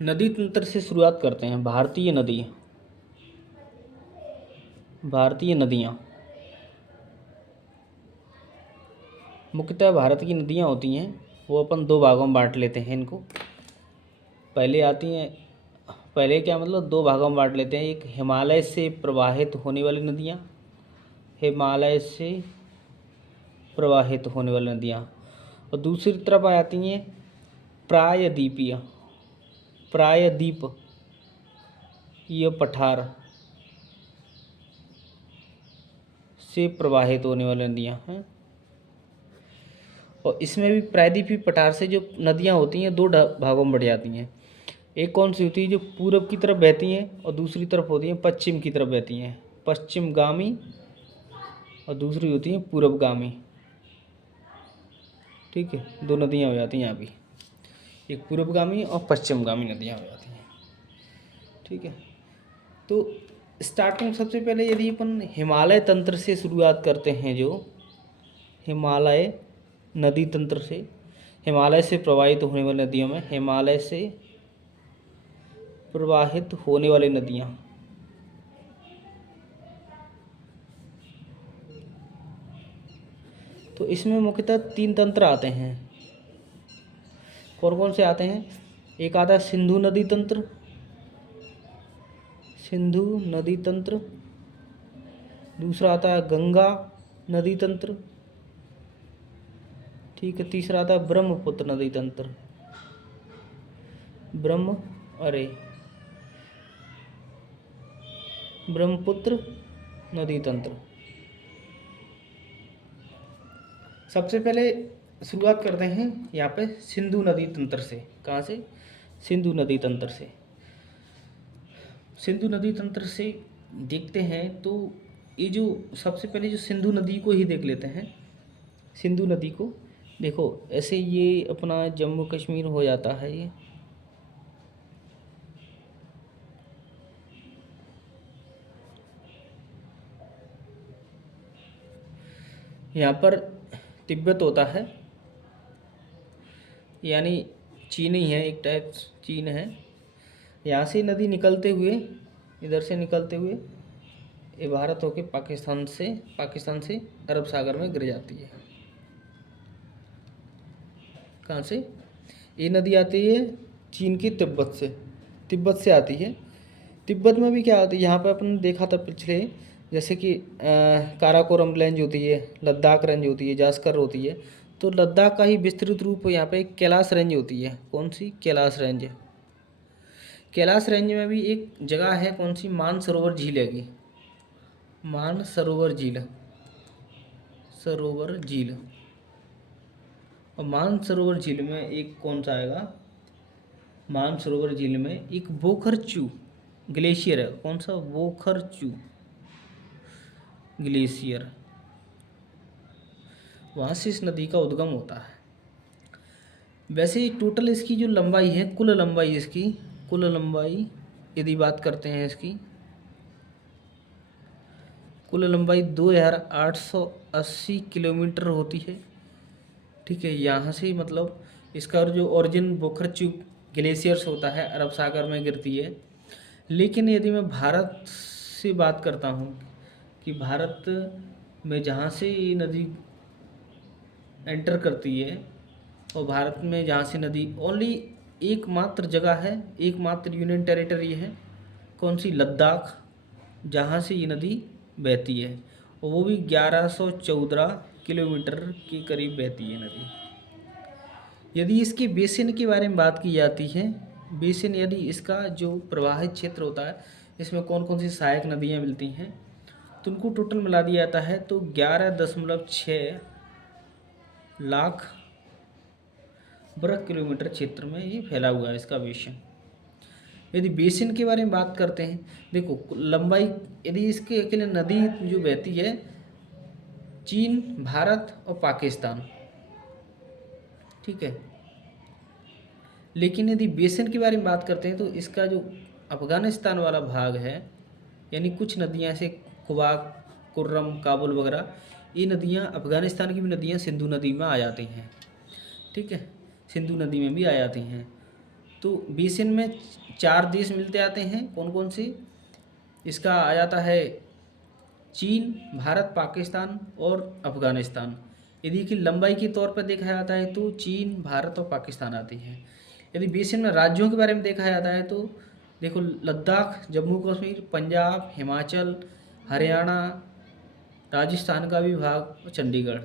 नदी तंत्र से शुरुआत करते हैं। भारतीय नदियाँ मुख्यतः भारत की नदियाँ होती हैं, वो अपन दो भागों में बांट लेते हैं इनको। पहले आती हैं, पहले क्या मतलब दो भागों में बांट लेते हैं। एक हिमालय से प्रवाहित होने वाली नदियाँ, हिमालय से प्रवाहित होने वाली नदियाँ, और दूसरी तरफ आ जाती हैं प्रायद्वीप ये पठार से प्रवाहित होने वाली नदियाँ हैं। और इसमें भी प्रायद्वीपीय पठार से जो नदियाँ होती हैं दो भागों में बढ़ जाती हैं। एक कौन सी होती है जो पूरब की तरफ बहती हैं, और दूसरी तरफ होती हैं पश्चिम की तरफ बहती हैं, पश्चिमगामी, और दूसरी होती हैं पूर्वगामी। ठीक है, दो नदियाँ हो जाती हैं यहाँ भी, एक पूर्वगामी और पश्चिमगामी नदियाँ हो जाती हैं। ठीक है, तो स्टार्टिंग सबसे पहले यदि अपन हिमालय तंत्र से शुरुआत करते हैं, जो हिमालय नदी तंत्र से, हिमालय से प्रवाहित होने वाली नदियों में हिमालय से प्रवाहित होने वाली नदियाँ, तो इसमें मुख्यतः तीन तंत्र आते हैं। कौन कौन से आते हैं? एक आता है सिंधु नदी तंत्र, दूसरा आता है गंगा नदी तंत्र, ठीक है, तीसरा आता है ब्रह्मपुत्र नदी तंत्र, ब्रह्मपुत्र नदी तंत्र। सबसे पहले शुरुआत करते हैं यहाँ पे सिंधु नदी तंत्र से। कहाँ से? सिंधु नदी तंत्र से। सिंधु नदी तंत्र से देखते हैं तो ये जो सबसे पहले जो सिंधु नदी को ही देख लेते हैं। सिंधु नदी को देखो, ऐसे ये अपना जम्मू कश्मीर हो जाता है, ये यहाँ पर तिब्बत होता है, यानी चीन ही है, एक टाइप चीन है। यहाँ से नदी निकलते हुए, इधर से निकलते हुए ये भारत होके पाकिस्तान से अरब सागर में गिर जाती है। कहाँ से? ये नदी आती है चीन की तिब्बत से आती है। तिब्बत में भी क्या आती है, यहाँ पे अपन देखा था पिछले, जैसे कि काराकोरम रेंज होती है, लद्दाख रेंज होती है, जास्कर होती है, तो लद्दाख का ही विस्तृत रूप यहाँ पे कैलाश रेंज होती है। कौन सी? कैलाश रेंज। कैलाश रेंज में भी एक जगह है, कौन सी? मानसरोवर झील है, मानसरोवर झील। और मानसरोवर झील में एक कौन सा आएगा? मानसरोवर झील में एक बोखरचू ग्लेशियर है। कौन सा? बोखरचू ग्लेशियर, वहाँ से इस नदी का उद्गम होता है। वैसे टोटल इसकी जो लंबाई है, कुल लंबाई यदि बात करते हैं इसकी, कुल लंबाई 2880 किलोमीटर होती है। ठीक है, यहाँ से मतलब इसका जो ओरिजिन बोखरचू ग्लेशियर्स होता है, अरब सागर में गिरती है। लेकिन यदि मैं भारत से बात करता हूँ कि भारत में जहाँ से ये नदी एंटर करती है, और भारत में जहाँ से नदी ओनली एकमात्र जगह है, एकमात्र यूनियन टेरिटरी है, कौन सी? लद्दाख, जहाँ से ये नदी बहती है, और वो भी 1114 किलोमीटर के करीब बहती है नदी। यदि इसके बेसिन के बारे में बात की जाती है, बेसिन यदि इसका जो प्रवाहित क्षेत्र होता है, इसमें कौन कौन सी सहायक नदियाँ मिलती हैं, तो उनको टोटल मिला दिया जाता है तो 11.6 लाख वर्ग किलोमीटर क्षेत्र में ये फैला हुआ है इसका बेसिन। यदि बेसिन के बारे में बात करते हैं, देखो लंबाई, यदि इसके अकेले नदी जो बहती है चीन, भारत और पाकिस्तान, ठीक है। लेकिन यदि बेसिन के बारे में बात करते हैं तो इसका जो अफ़गानिस्तान वाला भाग है, यानी कुछ नदियाँ ऐसे कुबाक, कुर्रम, काबुल वगैरह, ये नदियाँ, अफ़गानिस्तान की भी नदियाँ सिंधु नदी में आ जाती हैं। ठीक है, सिंधु नदी में भी आ जाती हैं। तो बेसिन में 4 देश मिलते आते हैं, कौन कौन से? इसका आ जाता है चीन, भारत, पाकिस्तान और अफ़गानिस्तान। यदि कि लंबाई के तौर पर देखा जाता है तो चीन, भारत और पाकिस्तान आती हैं। यदि बेसिन में राज्यों के बारे में देखा जाता है तो देखो, लद्दाख, जम्मू कश्मीर, पंजाब, हिमाचल, हरियाणा, राजस्थान का भी भाग और चंडीगढ़,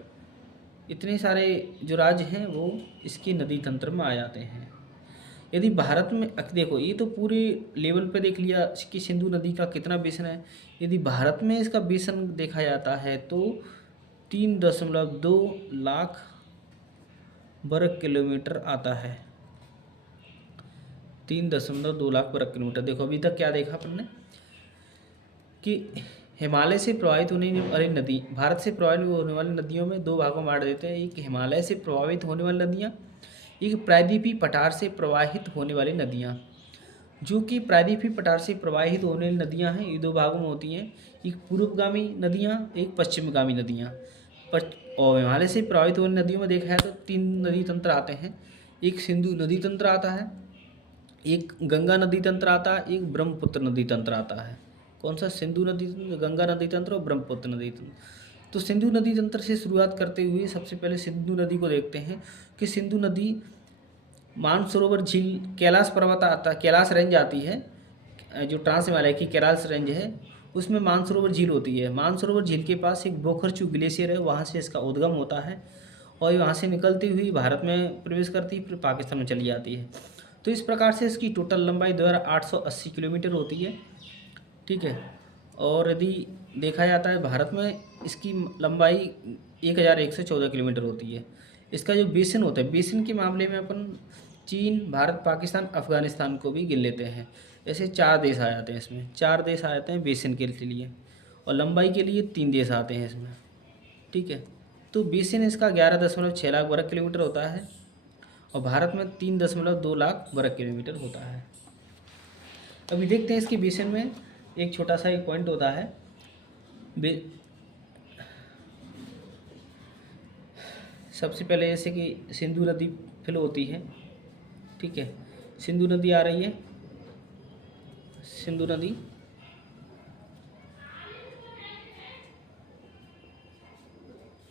इतने सारे जो राज्य हैं वो इसकी नदी तंत्र में आ जाते हैं। यदि भारत में देखो, ये तो पूरे लेवल पे देख लिया कि सिंधु नदी का कितना बेसिन है। यदि भारत में इसका बेसिन देखा जाता है तो 3.2 लाख वर्ग किलोमीटर आता है। 3.2 लाख वर्ग किलोमीटर। देखो अभी तक क्या देखा अपन ने कि हिमालय से प्रभावित होने वाली नदी, भारत से प्रभावित होने वाली नदियों में 2 भागों में बांट देते हैं। एक हिमालय से प्रभावित होने वाली नदियाँ, एक प्रायद्वीपीय पठार से प्रवाहित होने वाली नदियाँ। जो कि प्रायद्वीपीय पठार से प्रवाहित होने वाली नदियाँ हैं, ये 2 भागों में होती हैं। एक पूर्वगामी नदियाँ, एक पश्चिमगामी नदियाँ। और हिमालय से प्रभावित होने नदियों में देखा है तो 3 नदी तंत्र आते हैं। एक सिंधु नदी तंत्र आता है, एक गंगा नदी तंत्र आता है, एक ब्रह्मपुत्र नदी तंत्र आता है। कौन सा? सिंधु नदी, गंगा नदी तंत्र और ब्रह्मपुत्र नदी तंत्र। तो सिंधु नदी तंत्र से शुरुआत करते हुए सबसे पहले सिंधु नदी को देखते हैं कि सिंधु नदी मानसरोवर झील, कैलाश पर्वत आता, कैलाश रेंज आती है, जो ट्रांस हिमालय की कैलाश रेंज है, उसमें मानसरोवर झील होती है। मानसरोवर झील के पास एक बोखरचू ग्लेशियर है, वहाँ से इसका उद्गम होता है और वहाँ से निकलती हुई भारत में प्रवेश करती है, फिर पाकिस्तान में चली जाती है। तो इस प्रकार से इसकी टोटल लंबाई 2880 किलोमीटर होती है। ठीक है। और यदि देखा जाता है भारत में इसकी लंबाई 1114 किलोमीटर होती है। इसका जो बेसिन होता है, बेसिन के मामले में अपन चीन, भारत, पाकिस्तान, अफ़गानिस्तान को भी गिन लेते हैं। ऐसे 4 देश आ जाते हैं इसमें, 4 देश आ जाते हैं बेसिन के लिए, और लंबाई के लिए 3 देश आते हैं इसमें। ठीक है। तो बेसिन इसका 11.6 लाख वर्ग किलोमीटर होता है और भारत में 3.2 लाख वर्ग किलोमीटर होता है। अभी देखते हैं इसके बेसिन में एक छोटा सा एक पॉइंट होता है। सबसे पहले जैसे कि सिंधु नदी फ्लो होती है। ठीक है। सिंधु नदी आ रही है, सिंधु नदी,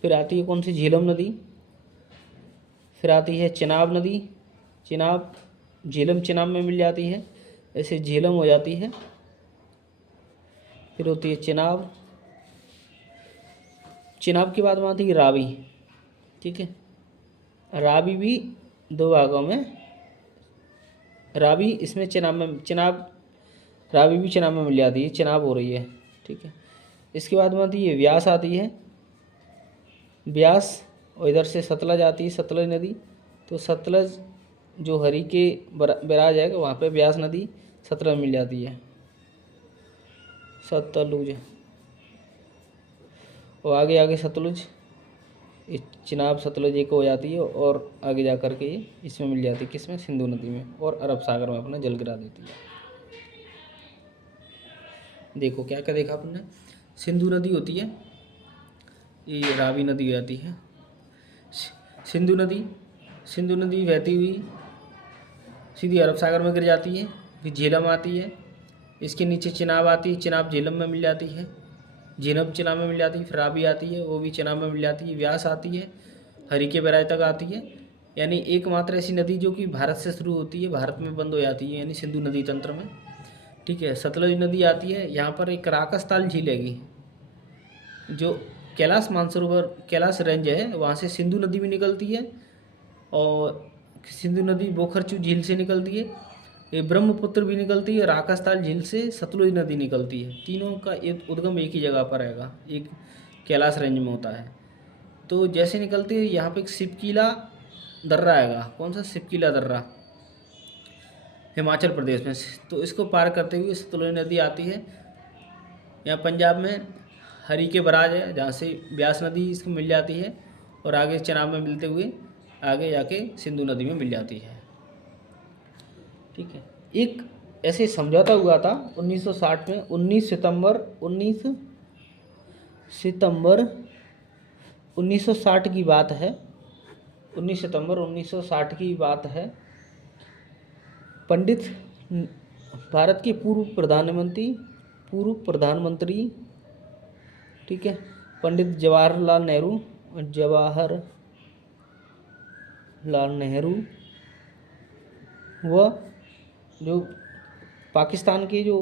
फिर आती है कौन सी? झेलम नदी, फिर आती है चेनाब नदी, चेनाब, झेलम चेनाब में मिल जाती है, ऐसे झेलम हो जाती है। फिर होती है चेनाब, चेनाब के बाद में आती है रावी। ठीक है। रावी भी 2 भागों में, रावी इसमें चेनाब में, चेनाब, रावी भी चेनाब में मिल जाती है, चेनाब हो रही है। ठीक है। इसके बाद में आती है व्यास, आती है व्यास, और इधर से सतलज आती है, सतलज नदी। तो सतलज जो हरी के बैराज है वहाँ पे व्यास नदी सतलज मिल जाती है, सतलुज। और आगे आगे सतलुज, चिनाब, सतलुज एक हो जाती है और आगे जा कर के ये इसमें मिल जाती है, किसमें? सिंधु नदी में, और अरब सागर में अपना जल गिरा देती है। देखो क्या क्या देखा आपने, सिंधु नदी होती है, ये रावी नदी हो जाती है, सिंधु नदी, सिंधु नदी बहती हुई सीधी अरब सागर में गिर जाती है। फिर झेलम आती है, इसके नीचे चिनाब आती है, चिनाब झेलम में मिल जाती है, झेलम चिनाब में मिल जाती है। फिर रावी आती है, वो भी चिनाब में मिल जाती है। व्यास आती है, हरी के बैराज तक आती है। यानी एकमात्र ऐसी नदी जो कि भारत से शुरू होती है, भारत में बंद हो जाती है, यानी सिंधु नदी तंत्र में। ठीक है। सतलज नदी आती है, यहाँ पर एक राकसताल झील हैगी, जो कैलाश मानसरोवर, कैलाश रेंज है, वहाँ से सिंधु नदी भी निकलती है, और सिंधु नदी बोखरचू झील से निकलती है, ये ब्रह्मपुत्र भी निकलती है, राकसताल झील से सतलुज नदी निकलती है। तीनों का एक उद्गम एक ही जगह पर रहेगा, एक कैलाश रेंज में होता है। तो जैसे निकलती है यहाँ पे एक सिपकीला दर्रा आएगा, कौन सा? सिपकीला दर्रा, हिमाचल प्रदेश में। तो इसको पार करते हुए सतलुज नदी आती है। यहाँ पंजाब में हरी के बराज है, जहाँ से ब्यास नदी इसको मिल जाती है, और आगे चेनाब में मिलते हुए आगे जाके सिंधु नदी में मिल जाती है। ठीक है। एक ऐसे समझौता हुआ था 1960 में, 19 सितंबर 1960 की बात है, 19 सितंबर 1960 की बात है। पंडित भारत के पूर्व प्रधानमंत्री, ठीक है, पंडित जवाहरलाल नेहरू व जो पाकिस्तान के जो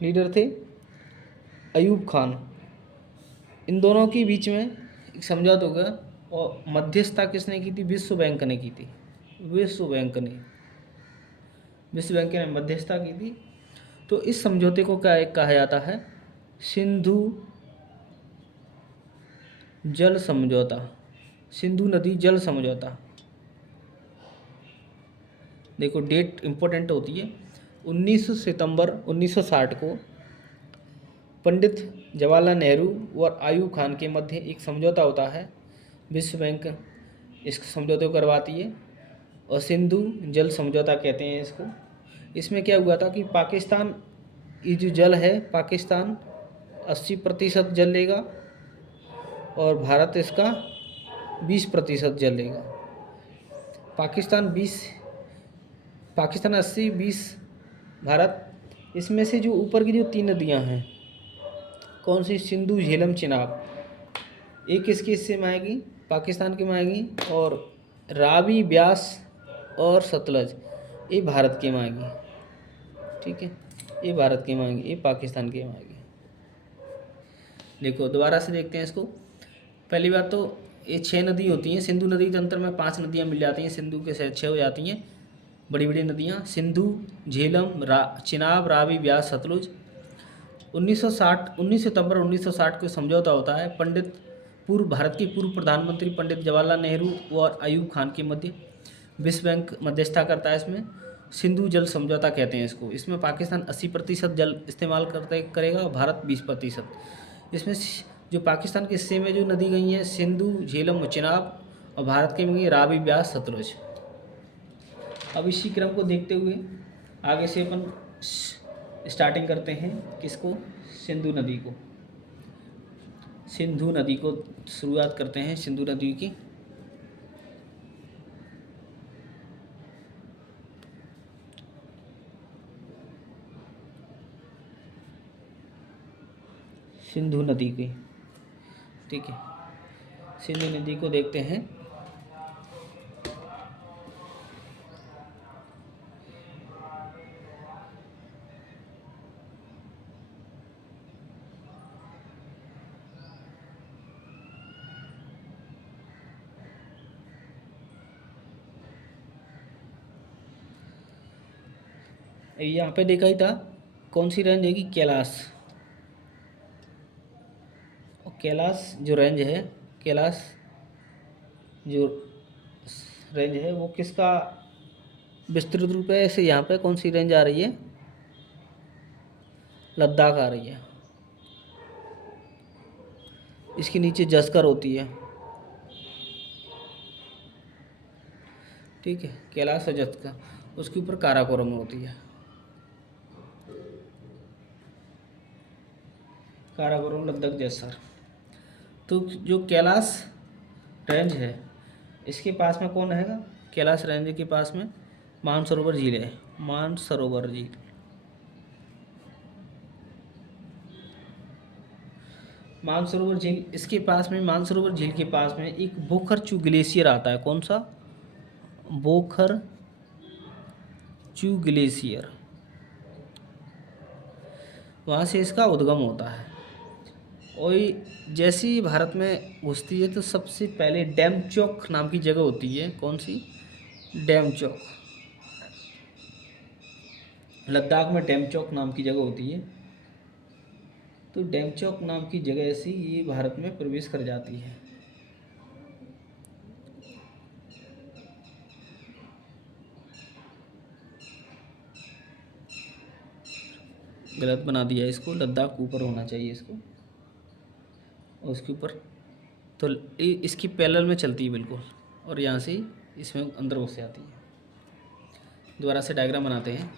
लीडर थे अयूब खान, इन दोनों के बीच में एक समझौता हो गया। और मध्यस्थता किसने की थी? विश्व बैंक ने की थी। विश्व बैंक ने मध्यस्थता की थी। तो इस समझौते को क्या कहा जाता है? सिंधु जल समझौता, सिंधु नदी जल समझौता। देखो डेट इम्पोर्टेंट होती है। 19 सितंबर 1960 को पंडित जवाहरलाल नेहरू और अयूब खान के मध्य एक समझौता होता है। विश्व बैंक इस समझौते को करवाती है और सिंधु जल समझौता कहते हैं इसको। इसमें क्या हुआ था कि पाकिस्तान, ये जो जल है, पाकिस्तान 80% जल लेगा और भारत इसका 20% जल लेगा। पाकिस्तान 80, 20 भारत। इसमें से जो ऊपर की जो 3 नदियां हैं, कौन सी? सिंधु, झेलम, चिनाब, एक किसके हिस्से में आएगी? पाकिस्तान के में आएगी। और रावी, ब्यास और सतलज ये भारत के में आएगी। ठीक है, ये भारत के में आएगी, ये पाकिस्तान के में आएगी। देखो दोबारा से देखते हैं इसको। पहली बात तो ये 6 नदी होती हैं। सिंधु नदी के अंतर में 5 नदियाँ मिल जाती हैं, सिंधु के साथ 6 हो जाती हैं बड़ी बड़ी नदियाँ। सिंधु, झेलम, चिनाब, रावी, ब्यास, सतलुज। 19 सितंबर 1960 को समझौता होता है भारत के पूर्व प्रधानमंत्री पंडित जवाहरलाल नेहरू और अयूब खान के मध्य। विश्व बैंक मध्यस्थता करता है इसमें। सिंधु जल समझौता कहते हैं इसको। इसमें पाकिस्तान 80% जल इस्तेमाल करेगा और भारत 20%। इसमें जो पाकिस्तान के हिस्से में जो नदी गई हैं, सिंधु, झेलम और चिनाब, और भारत के में गई रावी, ब्यास, सतलुज। अब इसी क्रम को देखते हुए आगे से अपन स्टार्टिंग करते हैं किसको? सिंधु नदी को शुरुआत करते हैं सिंधु नदी की। सिंधु नदी की, ठीक है, सिंधु नदी को देखते हैं। यहाँ पे देखा ही था कौन सी रेंज है कि कैलाश। और कैलाश जो रेंज है, कैलाश जो रेंज है वो किसका विस्तृत रूप है? ऐसे यहाँ पे कौन सी रेंज आ रही है? लद्दाख आ रही है। इसके नीचे जस्कर होती है, ठीक है, कैलाश और जस्कर। उसके ऊपर काराकोरम होती है, काराकोरम, लद्दाख, जैसर। तो जो कैलाश रेंज है इसके पास में कौन रहेगा? कैलाश रेंज के पास में मानसरोवर झील है, मानसरोवर झील। मानसरोवर झील, इसके पास में, मानसरोवर झील के पास में एक बोखरचू ग्लेशियर आता है। कौन सा? बोखरचू ग्लेशियर। वहाँ से इसका उद्गम होता है। और जैसे ही भारत में घुसती है तो सबसे पहले डेमचौक नाम की जगह होती है। कौन सी? डेमचौक। लद्दाख में डेमचौक नाम की जगह होती है। तो डेमचौक नाम की जगह से ये भारत में प्रवेश कर जाती है। गलत बना दिया इसको, लद्दाख ऊपर होना चाहिए इसको, और उसके ऊपर तो इसकी पैरेलल में चलती है बिल्कुल, और यहाँ से इसमें अंदर घुस जाती है। दोबारा से डायग्राम बनाते हैं।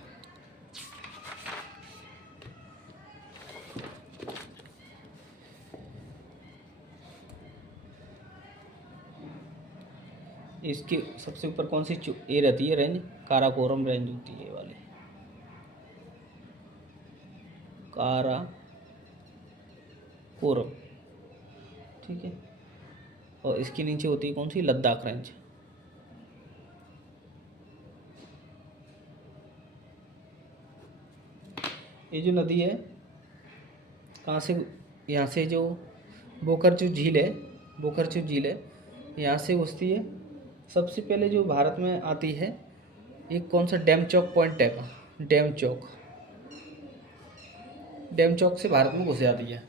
इसके सबसे ऊपर कौन सी ये रहती है रेंज, काराकोरम रेंज होती है ये वाली, काराकोरम, ठीक है। और इसके नीचे होती है कौन सी, लद्दाख रेंज। ये जो नदी है कहाँ से, यहाँ से जो बोकरचू झील है, बोकरचू झील है यहाँ से घुसती है। सबसे पहले जो भारत में आती है एक कौन सा, डैम चौक पॉइंट है का, डैम चौक, डैम चौक से भारत में घुस जाती है।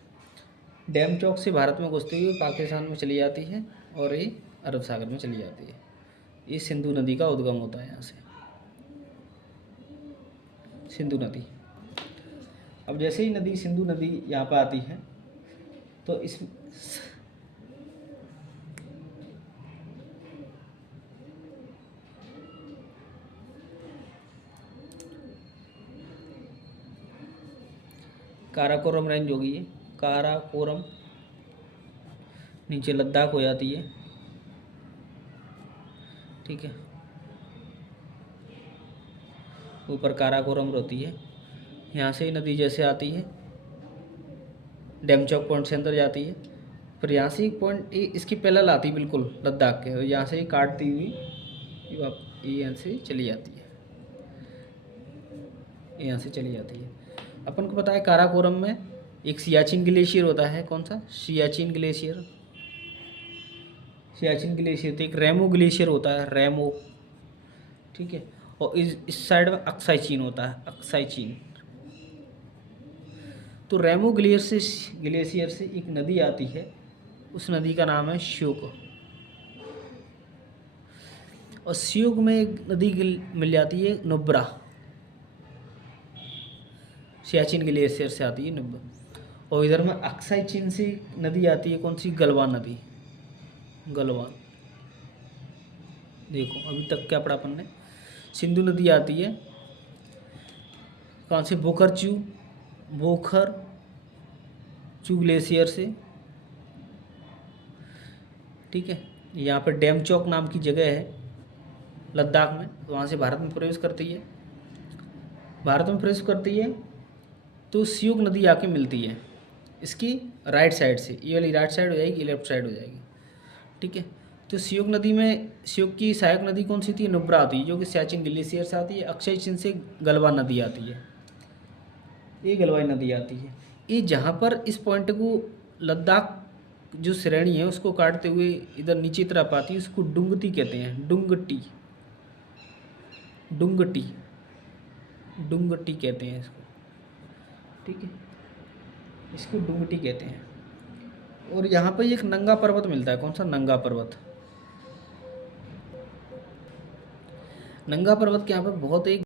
डैम चौक से भारत में घुसती हुई पाकिस्तान में चली जाती है और ये अरब सागर में चली जाती है। ये सिंधु नदी का उद्गम होता है यहाँ से, सिंधु नदी। अब जैसे ही नदी, सिंधु नदी यहाँ पर आती है तो इस काराकोरम रेंज होगी ये, काराकोरम, नीचे लद्दाख हो जाती है, ठीक है। ऊपर काराकोरम रहती है। यहाँ से ही नदी जैसे आती है डैम चौक पॉइंट से अंदर जाती है, फिर यहाँ से एक पॉइंट इसकी पैरेलल आती है बिल्कुल लद्दाख के, और यहाँ से ही काटती हुई ये यहाँ से चली जाती है, यहाँ से चली जाती है। अपन को पता है काराकोरम में एक सियाचिन ग्लेशियर होता है, कौन सा, सियाचिन ग्लेशियर, सियाचिन ग्लेशियर। तो एक रेमो ग्लेशियर होता है, रेमो, ठीक है। और इस साइड में अक्साई चीन होता है, अक्साई चीन। तो रेमो ग्लेशियर से एक नदी आती है, उस नदी का नाम है श्योक। और श्योक में एक नदी मिल जाती है नुब्रा, सियाचिन ग्लेशियर से आती है नुब्रा। और इधर में अक्साई चीन से नदी आती है, कौन सी, गलवान नदी, गलवान। देखो अभी तक क्या पढ़ा अपन ने, सिंधु नदी आती है कहाँ से, बोखरचू ग्लेशियर से, ठीक है। यहाँ पर डैम चौक नाम की जगह है लद्दाख में, वहाँ से भारत में प्रवेश करती है। भारत में प्रवेश करती है तो श्योक नदी आके मिलती है इसकी राइट साइड से, ये वाली राइट साइड हो जाएगी, लेफ्ट साइड हो जाएगी, ठीक है। तो श्योक नदी में, श्योक की सहायक नदी कौन सी थी, नुब्रा आती है, जो कि सियाचिन ग्लेशियर से आती है। अक्षय चिन से गलवान नदी आती है, ये गलवाई नदी आती है। ये जहाँ पर इस पॉइंट को लद्दाख जो श्रेणी है उसको काटते हुए इधर नीचे तरफ आती है, उसको डुंगटी कहते हैं, डुंगटी, डुंगटी, डुंगटी कहते हैं इसको, ठीक है, इसको डुंगटी कहते हैं। और यहाँ पर एक नंगा पर्वत मिलता है, कौन सा, नंगा पर्वत। नंगा पर्वत के यहाँ पर बहुत एक